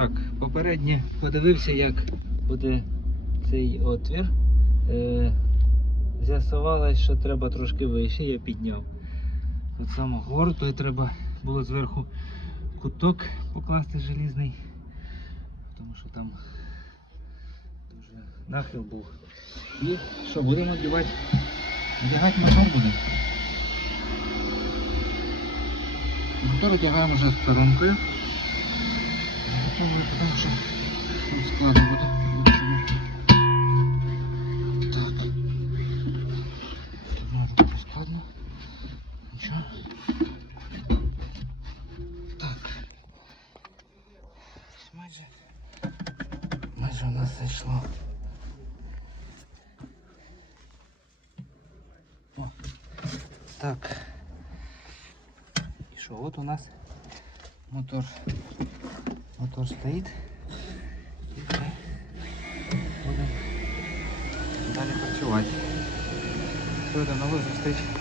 Так, попереднє подивився, як буде цей отвір. Е, з'ясувалось, що треба трошки вище, я підняв. От само гору, то й треба було зверху куток покласти желізний, тому що там дуже нахил був. І що, будемо одягати? Одягати мотор будемо. Мотор одягаємо вже сторонкою. Готовий, тому що складно буде. Майже у нас зайшло. О. Так. І що, от у нас мотор Мотор стоїть. І ми будемо далі працювати. Все, до нових зустріч.